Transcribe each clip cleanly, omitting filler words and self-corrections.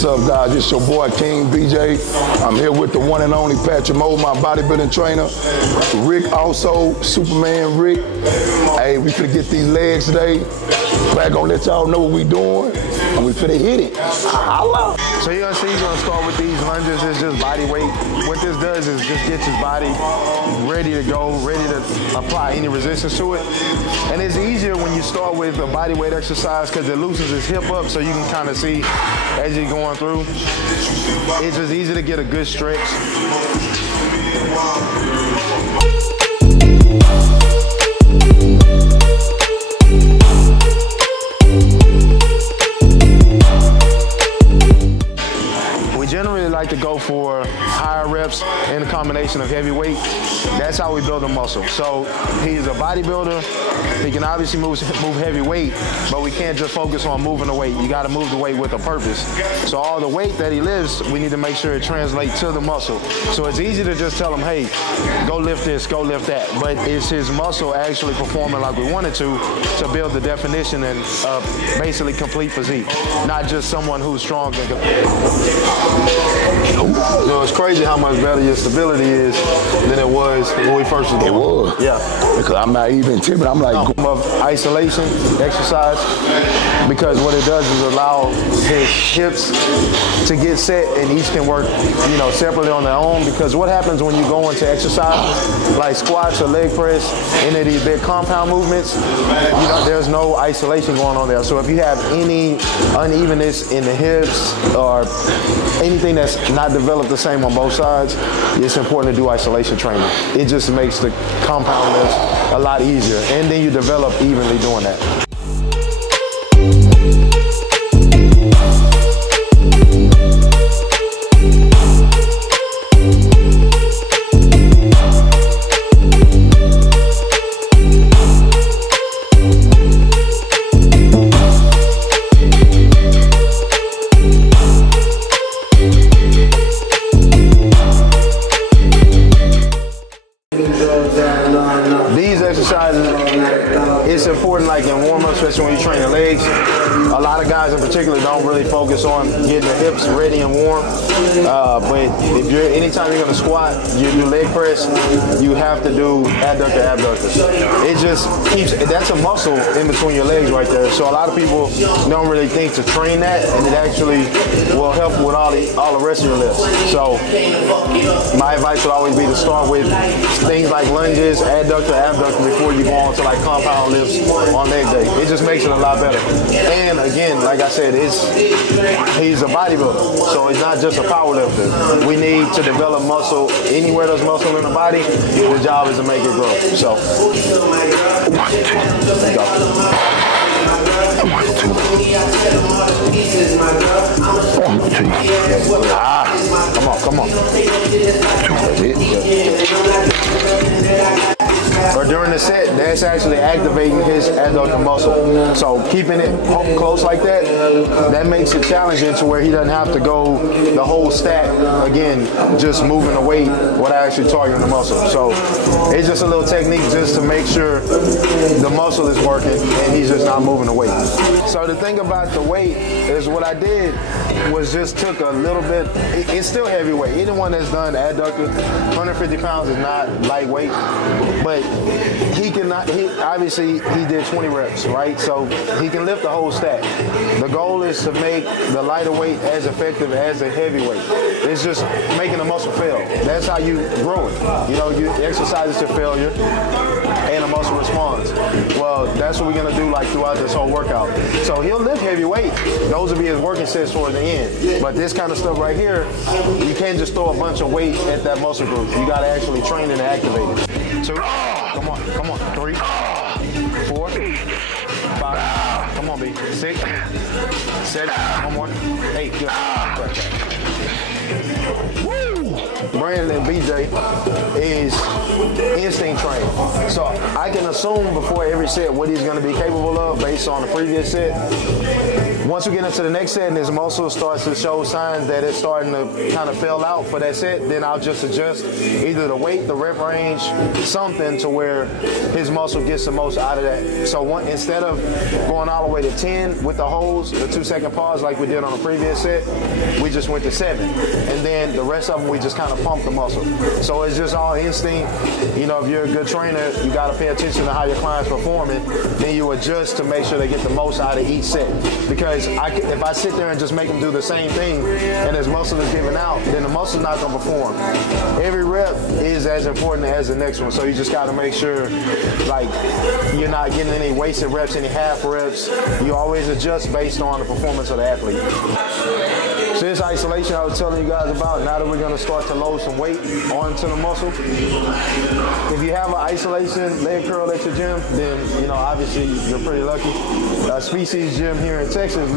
What's up, guys? It's your boy KINGBJ. I'm here with the one and only Partick Moore, my bodybuilding trainer. Rick also, Superman Rick. Hey, we finna get these legs today. Back gonna let y'all know what we doing, and we finna hit it. Holla. So you're gonna see he's gonna start with these lunges. It's just body weight. What this does is just gets his body ready to go, ready to apply any resistance to it. And it's easier when you start with a body weight exercise because it loosens his hip up so you can kind of see as you're going through. It's just easy to get a good stretch. Generally like to go for higher reps in a combination of heavy weight. That's how we build a muscle. So he's a bodybuilder. He can obviously move heavy weight, but we can't just focus on moving the weight. You got to move the weight with a purpose. So all the weight that he lifts, we need to make sure it translates to the muscle. So it's easy to just tell him, hey, go lift this, go lift that. But is his muscle actually performing like we wanted to build the definition and basically complete physique, not just someone who's strong. So it's crazy how much better your stability is than it was when we first was. It was. Yeah. Because I'm not even timid. I'm like of isolation exercise, because what it does is allow his hips to get set and each can work, separately on their own. Because what happens when you go into exercise like squats or leg press, any of these big compound movements, there's no isolation going on there. So if you have any unevenness in the hips or anything that's not developed the same on both sides, it's important to do isolation training. It just makes the compound lifts a lot easier, and then you develop evenly doing that. These exercises, it's important like in warm-up, especially when you're training legs. A lot of guys in particular don't really focus on getting the hips ready and warm. But anytime you're gonna squat, you do leg press, you have to do abductors. It just keeps, that's a muscle in between your legs right there. So a lot of people don't really think to train that, and it actually will help with all the rest of your lifts. So my advice would always be to start with things like lunges, abductor before you go on to like compound lifts on leg day. It just makes it a lot better. And again, like I said, he's a bodybuilder, so it's not just a power lifter. We need to develop muscle anywhere there's muscle in the body. The job is to make it grow. So, there you go. Come on. That's it. Or during the set, that's actually activating his abductor muscle. So keeping it close like that makes it challenging to where he doesn't have to go the whole stack, again, just moving the weight without actually targeting the muscle. So it's just a little technique just to make sure the muscle is working and he's just not moving the weight. So the thing about the weight is what I did was just took a little bit, it's still heavyweight. Anyone that's done adductor, 150 pounds is not lightweight, but obviously he did 20 reps, right? So he can lift the whole stack. The goal is to make the lighter weight as effective as the heavyweight. It's just making the muscle fail. That's how you grow it. You exercise to failure and the muscle responds. Well, that's what we're gonna do like throughout this whole workout. So he'll lift heavy weight. Those will be his working sets towards the end. But this kind of stuff right here, you can't just throw a bunch of weight at that muscle group. You gotta actually train and activate it. 2, come on, 3, 4, 5, come on, B, 6, 7, one more, 8, good. Woo! Brandon BJ is instinct trained. So I can assume before every set what he's going to be capable of based on the previous set. Once we get into the next set and his muscle starts to show signs that it's starting to kind of fail out for that set, then I'll just adjust either the weight, the rep range, something to where his muscle gets the most out of that. So instead of going all the way to 10 with the holds, the 2-second pause like we did on the previous set, we just went to 7. And then the rest of them, we just kind of pump the muscle. So it's just all instinct. You know, if you're a good trainer, you got to pay attention to how your client's performing. Then you adjust to make sure they get the most out of each set. Because if I sit there and just make them do the same thing and his muscle is giving out, then the muscle's not going to perform. Every rep is as important as the next one. So you just got to make sure, like, you're not getting any wasted reps, any half reps. You always adjust based on the performance of the athlete. So this isolation I was telling you guys about, now that we're going to start to load some weight onto the muscle. If you have an isolation leg curl at your gym, then, you know, obviously you're pretty lucky. Species gym here in Texas,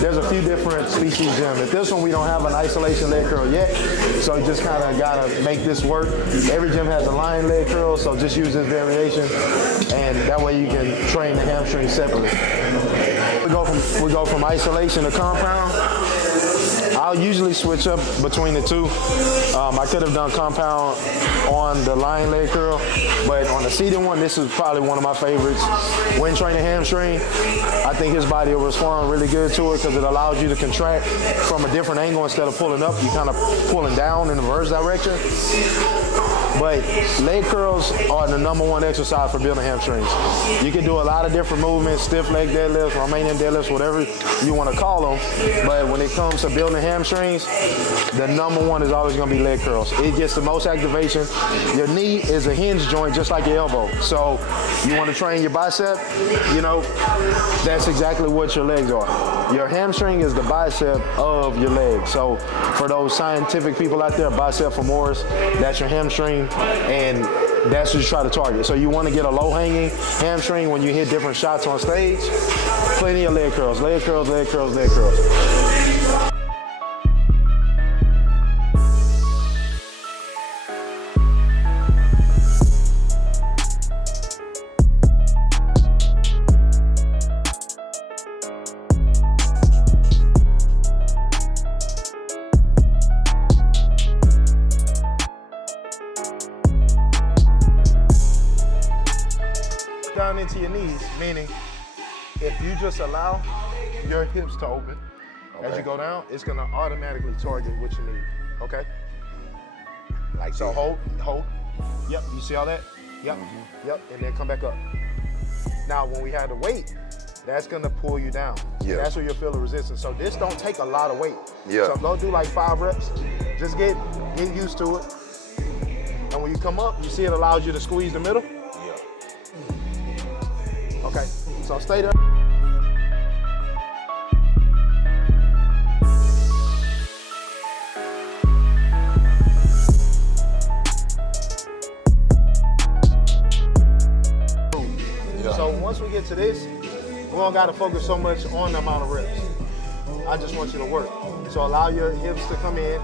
there's a few different species gyms. At this one, we don't have an isolation leg curl yet, so you just kind of got to make this work. Every gym has a line leg curl, so just use this variation, and that way you can train the hamstring separately. We go from isolation to compound. I'll usually switch up between the two. I could have done compound on the line leg curl, but on the seated one, this is probably one of my favorites. When training hamstring, I think his body will respond really good to it because it allows you to contract from a different angle instead of pulling up. You kind of pulling down in the reverse direction. But leg curls are the #1 exercise for building hamstrings. You can do a lot of different movements, stiff leg deadlifts, Romanian deadlifts, whatever you want to call them. But when it comes to building hamstrings, the #1 is always going to be leg curls. It gets the most activation. Your knee is a hinge joint just like your elbow. So you want to train your bicep, you know, that's exactly what your legs are. Your hamstring is the bicep of your leg. So for those scientific people out there, bicep femoris, that's your hamstring. And that's what you try to target. So you want to get a low-hanging hamstring when you hit different shots on stage. Plenty of leg curls, leg curls, leg curls, leg curls. Down into your knees, meaning if you just allow your hips to open as you go down, it's gonna automatically target what you need, okay? Like so, hold. Yep, you see all that? Yep, yep, and then come back up. Now, when we have the weight, that's gonna pull you down. Yeah. That's where you'll feel the resistance. So this don't take a lot of weight. Yeah. So go do like 5 reps. Just get used to it. And when you come up, you see it allows you to squeeze the middle. Okay, so stay there. So once we get to this, we don't gotta focus so much on the amount of reps. I just want you to work. So allow your hips to come in,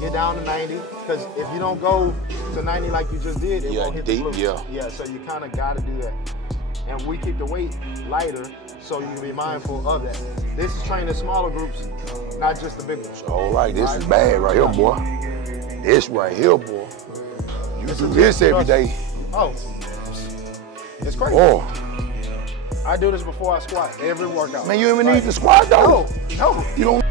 get down to 90, because if you don't go to 90 like you just did, it won't hit the glutes. Yeah, so you kind of gotta do that. And we keep the weight lighter so you can be mindful of that. This is training smaller groups, not just the big ones. All right, this is bad right here, boy. This right here, boy. You do this every day. Oh, it's crazy. Oh. I do this before I squat, every workout. Man, you even need to squat though. No. You don't.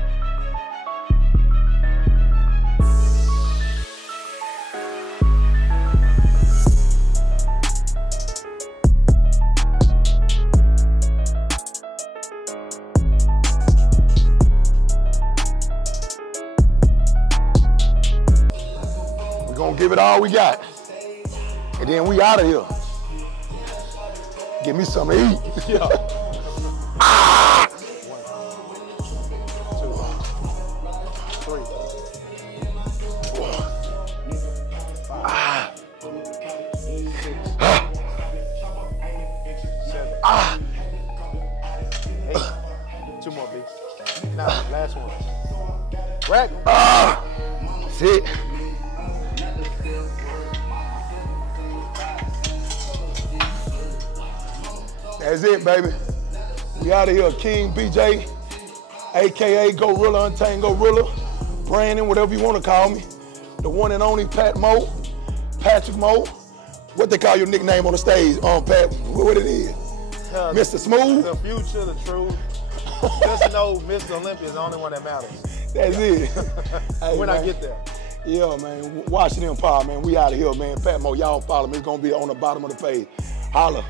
Give it all we got. And then we out of here. Give me something to eat. Yeah. Ah! 1, 2, 3, 4, 5, 6, 7, 8. 2 more, B. Now, last one. Rack. That's it. That's it, baby. We out of here. KINGBJ, a.k.a. Gorilla, Untamed Gorilla, Brandon, whatever you want to call me. The one and only Partick Moore. What they call your nickname on the stage, Pat? What it is? Mr. Smooth? The future, the truth. Just know Mr. Olympia is the only one that matters. That's it. Hey, when man. I get there. Yeah, man. Washington Empire, man. We out of here, man. Pat Moore, y'all follow me. It's going to be on the bottom of the page. Holla.